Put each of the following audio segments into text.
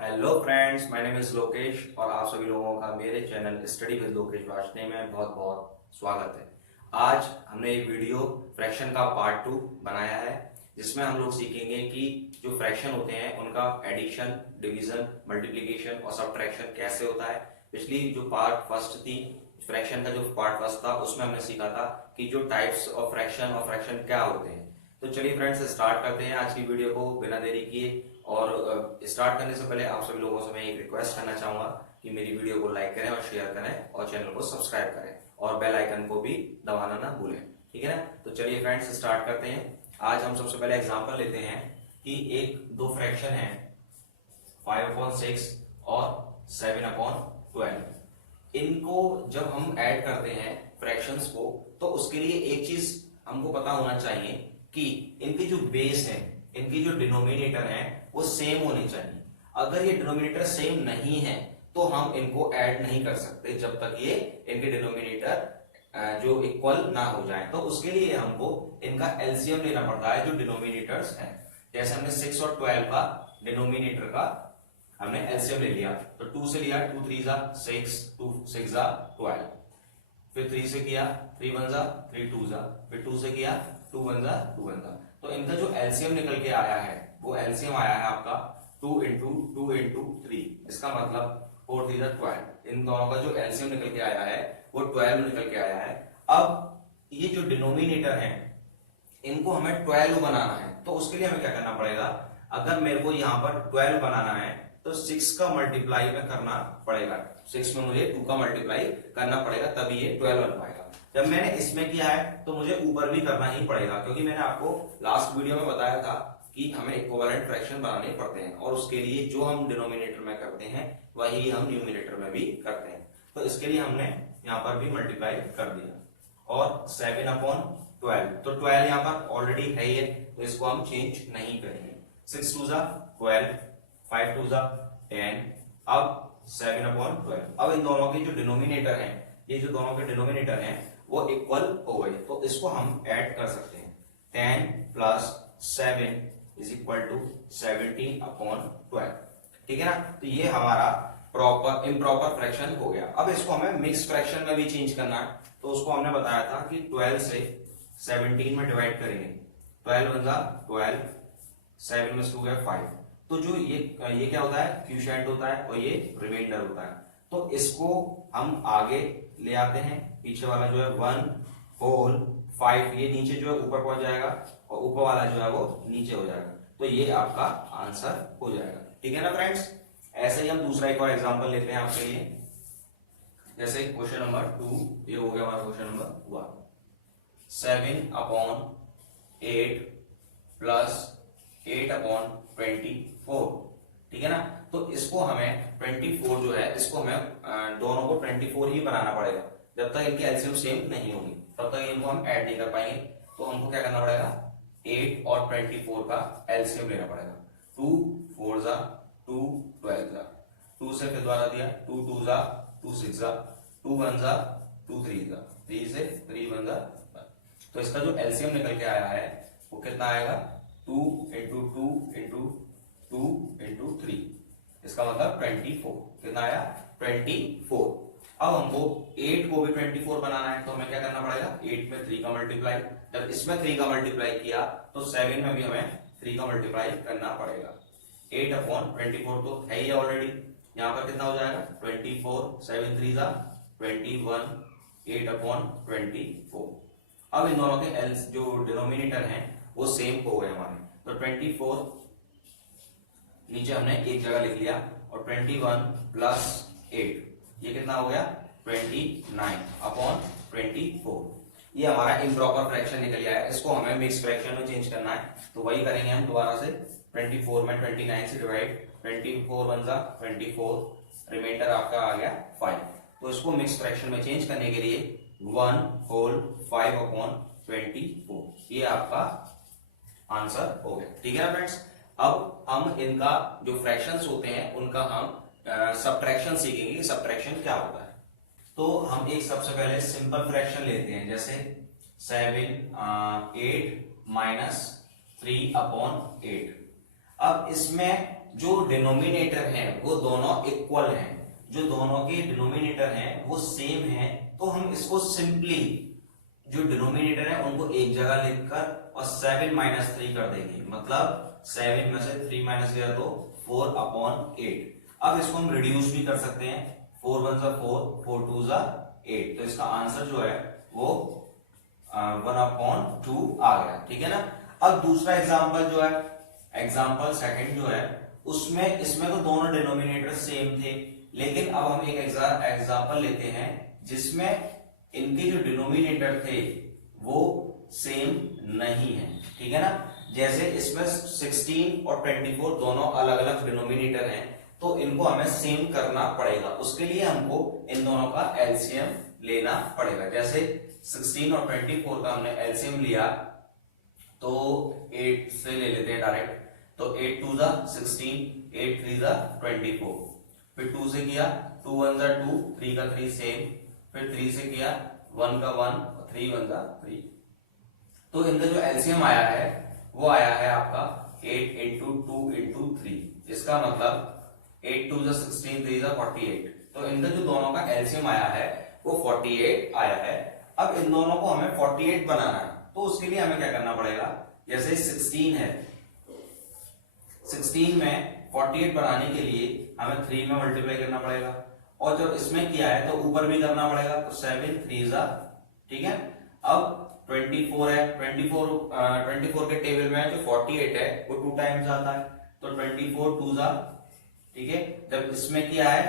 Hello friends, my name is Lokesh और आप सभी लोगों का मेरे channel study with Lokesh Varshney में बहुत बहुत स्वागत है। आज हमने एक वीडियो फ्रैक्शन का पार्ट 2 बनाया है, जिसमें हम लोग सीखेंगे कि जो फ्रैक्शन होते हैं उनका एडिशन, डिवीजन, मल्टीप्लिकेशन और सब्ट्रैक्शन कैसे होता है। पिछली जो पार्ट फर्स्ट थी, फ्रैक्शन का जो पार्ट फर्स्ट था, उसमें हमने सीखा था कि जो टाइप्स ऑफ फ्रैक्शन और फ्रैक्शन क्या होते हैं। तो चलिए फ्रेंड्स, स्टार्ट करते हैं आज की वीडियो को बिना देरी किए। और स्टार्ट करने से पहले आप सभी लोगों से मैं एक रिक्वेस्ट करना चाहूंगा कि मेरी वीडियो को लाइक करें और शेयर करें और चैनल को सब्सक्राइब करें और बेल आइकन को भी दबाना ना भूलें। ठीक है ना? तो चलिए फ्रेंड्स, स्टार्ट करते हैं। आज हम सबसे पहले एग्जांपल लेते हैं कि एक दो फ्रैक्शन है 5/6 और 7/12। इनको जब हम ऐड करते हैं फ्रैक्शंस को, तो उसके लिए एक चीज हमको पता होना चाहिए कि इनकी जो बेस है, इनकी जो डिनोमिनेटर है वो सेम होनी चाहिए। अगर ये डिनोमिनेटर सेम नहीं है तो हम इनको ऐड नहीं कर सकते जब तक ये इनके डिनोमिनेटर जो इक्वल ना हो जाए। तो उसके लिए हमको इनका एलसीएम लेना पड़ता है जो डिनोमिनेटर्स हैं। जैसे हमने 6 और 12 का डिनोमिनेटर का हमने एलसीएम ले लिया, तो 2 से लिया, 2 3 6, 2 6 12, फिर 3 से किया, 3 1 3 2 फिर 2 से किया, 2 1 2 1। तो इनका जो एलसीएम निकल के आया है वो एलसीएम आया है आपका 2 इंटू 2 इंटू 3। इसका मतलब 4 3 12। इन दोनों का जो एलसीएम निकल के आया है वो 12 निकल के आया है। अब ये जो डिनोमिनेटर है इनको हमें 12 बनाना है, तो उसके लिए हमें क्या करना पड़ेगा। अगर मेरे को यहाँ पर 12 बनाना है तो 6 का मल्टीप्लाई में करना पड़ेगा। 6 में मुझे 2 का मल्टीप्लाई करना पड़ेगा, तभी ये 12 बन पाएगा। जब मैंने इसमें किया है तो मुझे ऊपर भी करना ही पड़ेगा, क्योंकि मैंने आपको लास्ट वीडियो में बताया था कि हमें इक्विवेलेंट फ्रैक्शन बनाने पड़ते हैं और उसके लिए जो हम डिनोमिनेटर में करते हैं वही हम न्यूमिनेटर में भी करते हैं। तो इसके लिए हमने यहाँ पर भी मल्टीप्लाई कर दिया। और 7/12, तो 12 यहाँ पर ऑलरेडी है ही, तो इसको हम चेंज नहीं करेंगे। 6 2 12, 5 2 10, अब 7/12। अब इन दोनों की जो डिनोमिनेटर है, ये जो दोनों के डिनोमिनेटर हैं वो इक्वल हो गए, तो इसको हम ऐड कर सकते हैं। 10 प्लस 7 इज इक्वल टू 17/12। ठीक है ना? तो ये हमारा प्रॉपर इम्प्रॉपर फ्रैक्शन हो गया। अब इसको हमें मिक्स फ्रैक्शन में भी चेंज करना है, तो उसको हमने बताया था कि 12 से 17 में डिवाइड करेंगे। 12 1 12, 7 में 2 गया 5। तो जो ये क्या होता है, क्यूशेंट होता है और ये रिमाइंडर होता है। तो इसको हम आगे ले आते हैं, पीछे वाला जो है 1 होल 5 ये नीचे जो है ऊपर पहुंच जाएगा और ऊपर वाला जो है वो नीचे हो जाएगा। तो ये आपका आंसर हो जाएगा। ठीक है ना फ्रेंड्स? ऐसे ही हम दूसरा एक और एग्जांपल लेते हैं आपके लिए। जैसे क्वेश्चन नंबर 2, ये हो गया हमारा क्वेश्चन नंबर 1। 7/8 प्लस 8/24। ठीक है ना? तो इसको हमें 24 जो है, इसको हमें दोनों को 24 ही बनाना पड़ेगा। जब तक इनकी एलसीएम सेम नहीं होगी तब तक इनको हम ऐड नहीं कर पाएंगे। तो हमको क्या करना पड़ेगा, 8 और 24 का एलसीएम लेना पड़ेगा। 2 4 2 12, 2 से फिर द्वारा दिया, 2 2 2 6, 2 1 2 3, 3 से 3 1 1। तो इसका जो एलसीएम निकल के आया है वो कितना आएगा, 2 इंटू 2 इंटू 2 इंटू 3। इसका मतलब 24। कितना आया, 24। अब हमको 8 को भी 24 बनाना है, तो हमें क्या करना पड़ेगा, 8 में 3 का मल्टीप्लाई। जब इसमें 3 का मल्टीप्लाई किया तो 7 में भी हमें 3 का मल्टीप्लाई करना पड़ेगा। 8/24 तो है ही ऑलरेडी। यहाँ पर कितना हो जाएगा, 24, 7 3 21, 8/24। अब इन दोनों के जो डिनोमिनेटर हैं वो सेम हो गए हमारे। तो 24 नीचे हमने एक जगह लिख लिया और 21 प्लस 8 ये कितना हो गया, 29/24। ये हमारा इम्प्रॉपर फ्रैक्शन निकल गया है। इसको हमें मिक्स फ्रैक्शन में चेंज करना है, तो वही करेंगे हम दोबारा से। 24 में 29 से डिवाइड, 24 1 24, रिमाइंडर आपका आ गया 5। तो इसको मिक्स फ्रैक्शन में चेंज करने के लिए 1 होल 5/24, ये आपका आंसर हो गया। ठीक है ना फ्रेंड्स? अब हम इनका जो फ्रैक्शंस होते हैं उनका हम सब्ट्रैक्शन सीखेंगे। सब्ट्रैक्शन क्या होता है, तो हम एक सबसे पहले सिंपल फ्रैक्शन लेते हैं। जैसे 7 8 माइनस 3/8। अब इसमें जो डिनोमिनेटर है वो दोनों इक्वल हैं, जो दोनों के डिनोमिनेटर हैं वो सेम हैं, तो हम इसको सिंपली जो डिनोमिनेटर है उनको एक जगह लिखकर और 7 माइनस 3 कर देंगे, मतलब 7 में से 3 माइनस किया तो 4/8। अब इसको हम रिड्यूस भी कर सकते हैं, 4 1 जा 4, 4 2 जा 8, तो इसका आंसर जो है वो 1/2 आ गया, ठीक है ना। अब दूसरा एग्जांपल जो है, एग्जांपल सेकंड जो है, उसमें इसमें तो दोनों डिनोमिनेटर सेम थे, लेकिन अब हम एक एग्जांपल लेते हैं जिसमें इनके जो डिनोमिनेटर थे वो सेम नहीं है, ठीक है ना। जैसे इसमें 16 और 24 दोनों अलग अलग डिनोमिनेटर हैं, तो इनको हमें सेम करना पड़ेगा, उसके लिए हमको इन दोनों का एलसीएम लेना पड़ेगा। जैसे 16 और 24 का हमने एलसीएम लिया तो 8 से ले लेते हैं डायरेक्ट, तो 8 2 जा 16, 8 3 जा 24, फिर 2 से किया 2 1 जा 2, 3 का 3 सेम, फिर 3 से किया 1 का 1 और 3 1 जा 3, तो इनका जो एलसीएम आया है वो आया है आपका 8 into 2 into 3, इसका मतलब 8 2 जा 16, 3 जा 48, तो इनका जो दोनों का एलसीएम आया है वो 48 आया है। अब इन दोनों को हमें 48 बनाना है, तो उसके लिए हमें क्या करना पड़ेगा, जैसे 16 है, 16 में 48 बनाने के लिए हमें 3 में मल्टीप्लाई करना पड़ेगा, और जब इसमें किया है तो ऊपर भी करना पड़ेगा, तो 7 3 जा, ठीक है। अब 24 है, 24 के टेबल में जो 48 है वो 2 टाइम्स आता है, तो 24 2 जा, ठीक है। जब इसमें किया है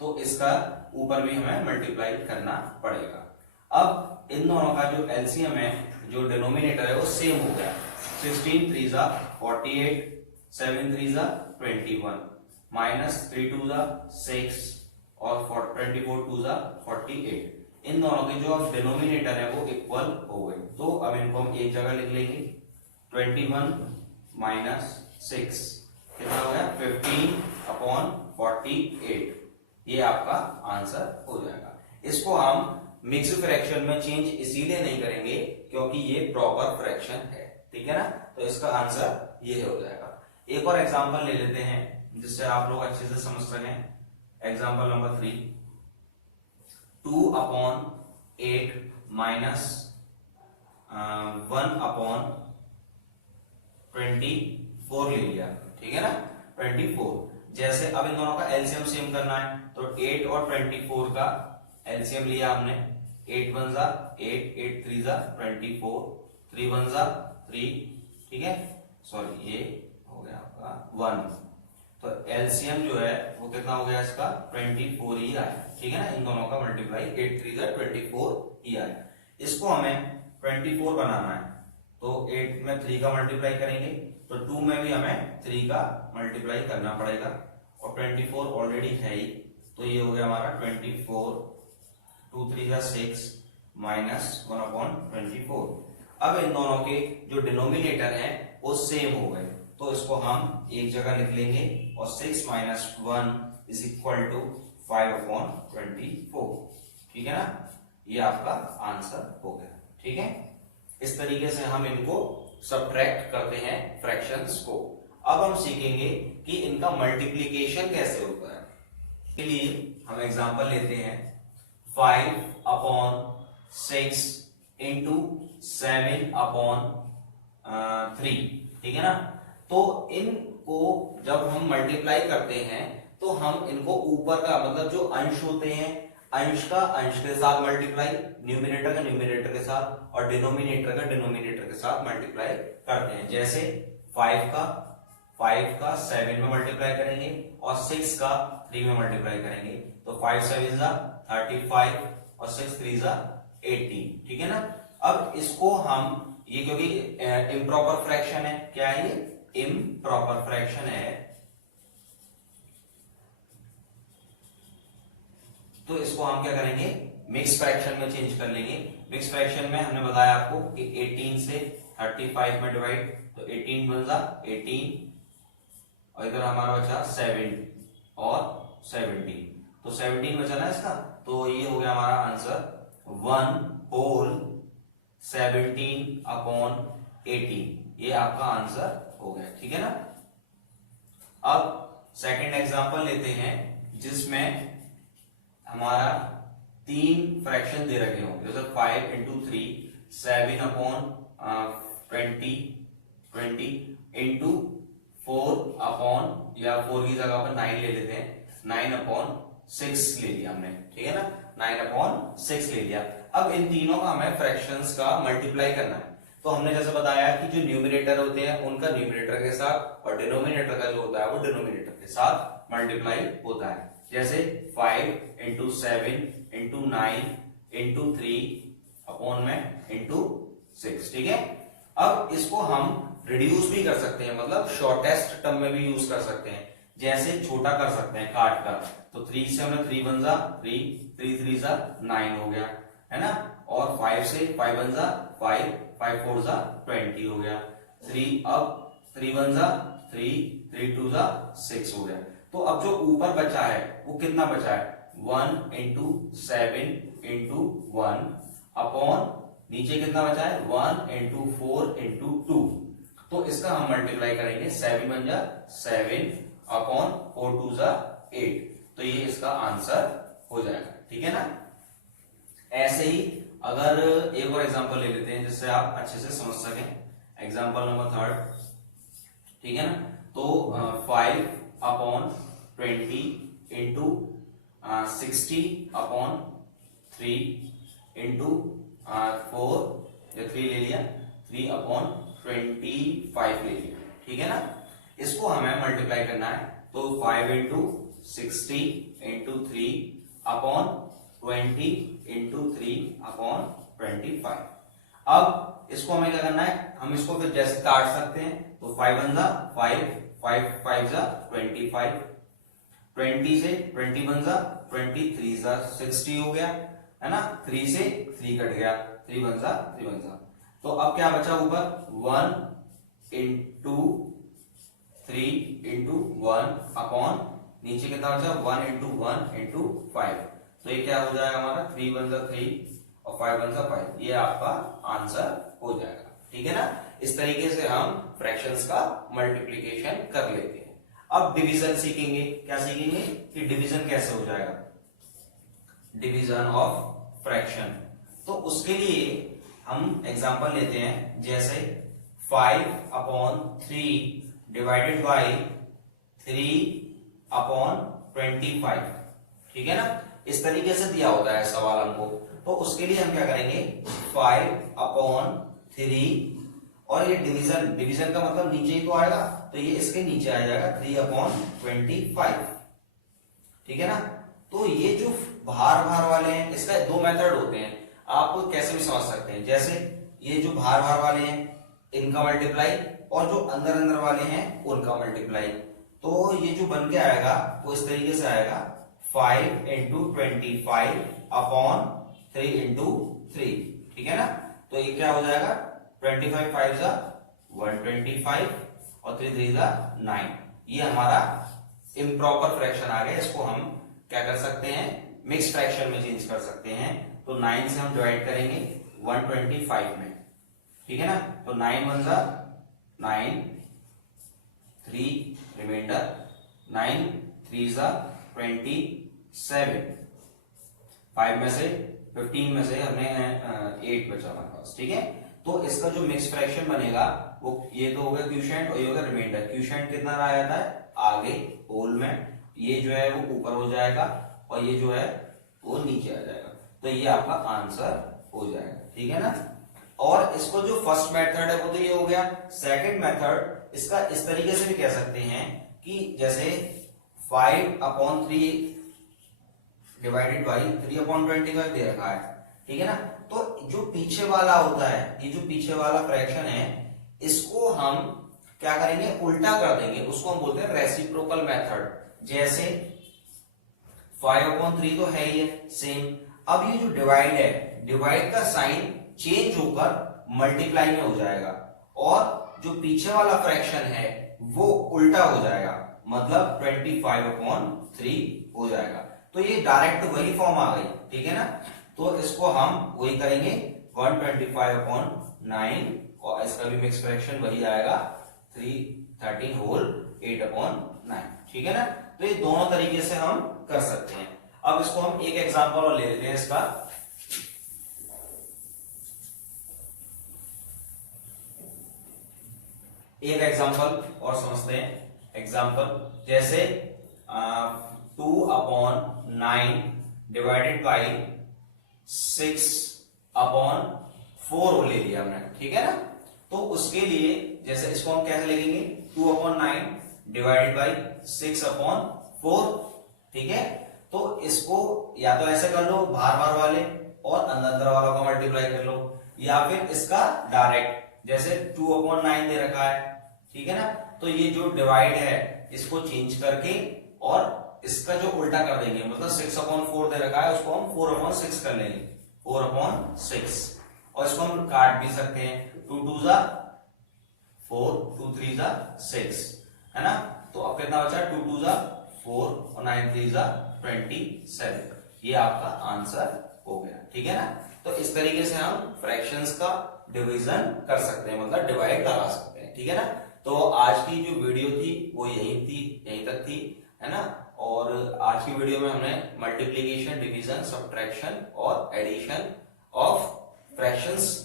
तो इसका ऊपर भी हमें मल्टीप्लाई करना पड़ेगा। अब इन दोनों का जो एलसीएम है, जो डिनोमिनेटर है वो सेम हो गया, 16 3 जा 48, 7 3 जा 21, माइनस 3 2 जा 6 और 24 2 जा 48, इन दोनों के जो अब डिनोमिनेटर है वो इक्वल हो गए, तो अब इनको हम एक जगह लिख लेंगे, 21 माइनस 6 कितना हो गया 15/48, ये आपका आंसर हो जाएगा। इसको हम मिक्स फ्रैक्शन में चेंज इसीलिए नहीं करेंगे क्योंकि ये प्रॉपर फ्रैक्शन है, ठीक है ना, तो इसका आंसर ये हो जाएगा। एक और एग्जांपल ले लेते हैं जिससे आप लोग अच्छे से समझ सकें। एग्जांपल नंबर 3, 2/8 माइनस 1/24 ले लिया, ठीक है ना, 24। जैसे अब इन दोनों का एलसीएम सेम करना है, तो 8 और 24 का एलसीएम लिया हमने, 8 1 जा 8, 8 3 जा 24, 3 1 जा 3, ठीक है, सॉरी ये हो गया आपका 1, तो एलसीएम जो है वो कितना हो गया इसका 24 ही आया, ठीक है ना। इन दोनों का मल्टीप्लाई 8 3 जा 24 ही आया। इसको हमें 24 बनाना है, तो 8 में 3 का मल्टीप्लाई करेंगे, तो 2 में भी हमें 3 का मल्टीप्लाई करना पड़ेगा, और 24 ऑलरेडी है ही, तो ये हो गया हमारा 24, 2 3 जा 6 माइनस 1/24। अब इन दोनों के जो डिनोमिनेटर है वो सेम हो गए, तो इसको हम एक जगह लिख लेंगे, और 6 माइनस 1 इज इक्वल टू 5/24, ठीक है ना, ये आपका आंसर हो गया, ठीक है। इस तरीके से हम इनको सब्ट्रैक्ट करते हैं फ्रैक्शंस को। अब हम सीखेंगे कि इनका मल्टीप्लीकेशन कैसे होता है, इसके लिए हम एग्जांपल लेते हैं 5/6 इंटू 7/3, ठीक है ना। तो इनको जब हम मल्टीप्लाई करते हैं तो हम इनको ऊपर का मतलब जो अंश होते हैं, अंश का अंश के साथ मल्टीप्लाई, न्यूमिनेटर का न्यूमिनेटर के साथ, और डिनोमिनेटर का डिनोमिनेटर के साथ मल्टीप्लाई करते हैं। जैसे 5 का 7 में मल्टीप्लाई करेंगे, और 6 का 3 में मल्टीप्लाई करेंगे, तो 5 7 जा 35 और 6 3 जा 18, ठीक है ना। अब इसको हम ये क्योंकि इम्प्रॉपर फ्रैक्शन है, क्या है ये इम्प्रॉपर फ्रैक्शन है, तो इसको हम क्या करेंगे मिक्स फ्रैक्शन में चेंज कर लेंगे। मिक्स फ्रैक्शन में हमने बताया आपको कि 18 से 35 में डिवाइड, तो 18 बन जा 18, और इधर हमारा बचा 7 और 17, तो 17 बचा ना इसका, तो ये हो गया हमारा आंसर 1/17/18, ये आपका आंसर हो गया, ठीक है ना। अब सेकंड एग्जांपल लेते हैं जिसमें हमारा 3 फ्रैक्शन दे रखे हो, जैसे 5 इंटू 3 7 अपॉन 20 इंटू 4 अपॉन, या 4 की जगह पर 9 ले लेते हैं, 9 अपॉन 6 ले लिया हमने, ठीक है ना, 9 अपॉन 6 ले लिया। अब इन तीनों का हमें फ्रैक्शंस का मल्टीप्लाई करना है। तो हमने जैसे बताया कि जो न्यूमरेटर होते हैं उनका न्यूमरेटर के साथ और डिनोमिनेटर का जो होता है वो डिनोमिनेटर के साथ मल्टीप्लाई होता है। जैसे 5 इंटू 7 इंटू 9 इंटू 3 अपॉन में इंटू 6, ठीक है। अब इसको हम रिड्यूस भी कर सकते हैं, मतलब शॉर्टेस्ट टर्म में भी यूज कर सकते हैं। जैसे छोटा कर सकते हैं काट कर, तो 3 से हमने 3 वन जा 3, 3 3 जा 9 हो गया, है ना, और 5 से 5 वन जा 5, 5 4 जा 20 हो गया, 3 अब 3 वन जा 3, 3 2 जा 6 हो गया। तो अब जो ऊपर बचा है वो कितना बचा है, 1 इंटू 7 इंटू 1 अपॉन नीचे कितना बचा है 1 इंटू 4 इंटू 2। तो इसका हम मल्टीप्लाई करेंगे, 7 वन जा 7 अपॉन 4 2 जा 8, तो ये इसका आंसर हो जाएगा, ठीक है ना। ऐसे ही अगर एक और एग्जांपल ले लेते हैं जिससे आप अच्छे से समझ सकें। एग्जांपल नंबर 3, ठीक है ना। तो 5 अपॉन 20 इंटू 60 अपॉन 3 इंटू 4, या 3 ले लिया, 3 अपॉन 25 ले लिया, ठीक है ना। इसको हमें मल्टीप्लाई करना है, तो 5 into 60 into 3 upon 20 into 3 upon 25। अब इसको हमें क्या करना है, हम इसको फिर जैसे काट सकते हैं, तो 5 वन जा 5, 5 5 जा 25, 20 से 20 वन जा 20, 3 जा 60 हो गया, है ना, 3 से 3 कट गया, 3 वन जा 3 वन जा। तो अब क्या बचा ऊपर, 1 इंटू 3 इंटू 1 अपॉन नीचे कितना बचा 1 इंटू 1 इंटू 5। तो ये क्या हो जाएगा हमारा 3 वन जा 3 और 5 वन जा 5, ये आपका आंसर हो जाएगा, ठीक है ना। इस तरीके से हम फ्रैक्शंस का मल्टीप्लिकेशन कर लेते हैं। अब डिवीजन सीखेंगे, क्या सीखेंगे कि डिवीजन कैसे हो जाएगा, डिवीजन ऑफ फ्रैक्शन। तो उसके लिए हम एग्जांपल लेते हैं, जैसे 5 अपॉन 3 डिवाइडेड बाई 3 अपॉन 25, ठीक है ना। इस तरीके से दिया होता है सवाल हमको। तो उसके लिए हम क्या करेंगे, 5 अपॉन 3, और ये डिवीजन का मतलब नीचे ही तो आएगा, तो ये इसके नीचे आ जाएगा 3 अपॉन 25, ठीक है ना। तो ये जो भार वाले हैं, इसका 2 मेथड होते हैं, आप कैसे भी समझ सकते हैं। जैसे ये जो भार वाले हैं इनका मल्टीप्लाई, और जो अंदर वाले हैं उनका मल्टीप्लाई। तो ये जो बन के आएगा वो इस तरीके से आएगा, 5 इंटू 25 अपॉन 3 इंटू 3, ठीक है ना। तो ये क्या हो जाएगा, 25 5 जा 125 और 3 3 जा 9। ये हमारा इम्प्रॉपर फ्रैक्शन आ गया। इसको हम क्या कर सकते हैं, मिक्स फ्रैक्शन में चेंज कर सकते हैं। तो 9 से हम डिवाइड करेंगे 125 में, ठीक है ना। तो 9 वन जा 9, 3 रिमाइंडर, 9 3 जा 27, 5 में से 15 में से हमने 8 बचा हमारे पास, ठीक है। तो इसका जो मिक्स फ्रैक्शन बनेगा वो ये तो हो गया क्यूशेंट और ये होगा रिमाइंडर। क्यूशेंट कितना रहा जाता है आगे होल में, ये जो है वो ऊपर हो जाएगा और ये जो है वो नीचे आ जाएगा। तो ये आपका आंसर हो जाएगा, ठीक है ना। और इसको जो फर्स्ट मेथड है वो तो ये हो गया। सेकंड मेथड इसका इस तरीके से भी कह सकते हैं कि जैसे 5 अपॉन 3 डिवाइडेड बाई 3 अपॉन 25 दे रखा है, ठीक है ना। तो जो पीछे वाला होता है, ये जो पीछे वाला फ्रैक्शन है, इसको हम क्या करेंगे, उल्टा कर देंगे। उसको हम बोलते हैं रेसिप्रोकल मेथड। जैसे 5 अपॉन 3 तो है ही है सेम, अब ये जो डिवाइड है, डिवाइड का साइन चेंज होकर मल्टीप्लाई में हो जाएगा, और जो पीछे वाला फ्रैक्शन है वो उल्टा हो जाएगा, मतलब 25 अपॉन 3 हो जाएगा। तो ये डायरेक्ट वही फॉर्म आ गई, ठीक है ना। तो इसको हम वही करेंगे 125 अपॉन 9, और इसका भी मिक्स फ्रैक्शन वही आएगा 13 होल 8 अपॉन 9। ठीक है ना। तो ये दोनों तरीके से हम कर सकते हैं। अब इसको हम एक एग्जांपल और ले लेते हैं इसका। एक एग्जांपल और समझते हैं। एग्जांपल जैसे 2/9 डिवाइडेड बाई 6/4 ले लिया हमने, ठीक है ना। तो उसके लिए जैसे इसको हम कैसे लिखेंगे, 2/9 डिवाइडेड बाई 6/4, ठीक है। तो इसको या तो ऐसे कर लो बाहर बाहर वाले और अंदर अंदर वालों को मल्टीप्लाई कर लो, या फिर इसका डायरेक्ट जैसे 2/9 दे रखा है, ठीक है ना। तो ये जो डिवाइड है इसको चेंज करके और इसका जो उल्टा कर देंगे, मतलब 6/4 दे रखा है उसको हम 4/6 कर लेंगे, 4/6। और इसको हम काट भी सकते हैं, 2 2 जा 4, 2 3 जा 6, है ना। तो अब कितना बचा, 2 2 जा 4 और 9 3 जा 27। ये आपका आंसर हो गया, ठीक है ना। तो इस तरीके से हम फ्रैक्शंस का डिवीजन कर सकते हैं, मतलब डिवाइड लगा सकते हैं, ठीक है ना। तो आज की जो वीडियो थी वो यहीं तक थी, है ना। और आज की वीडियो में हमने मल्टीप्लिकेशन, डिवीजन, सब्ट्रैक्शन और एडिशन ऑफ फ्रैक्शंस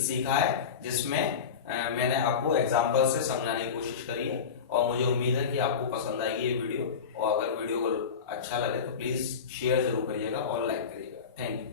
सीखा है, जिसमें मैंने आपको एग्जांपल से समझाने की कोशिश करी है। और मुझे उम्मीद है कि आपको पसंद आएगी ये वीडियो, और अगर वीडियो को अच्छा लगे तो प्लीज शेयर जरूर करिएगा और लाइक करिएगा। Thank you.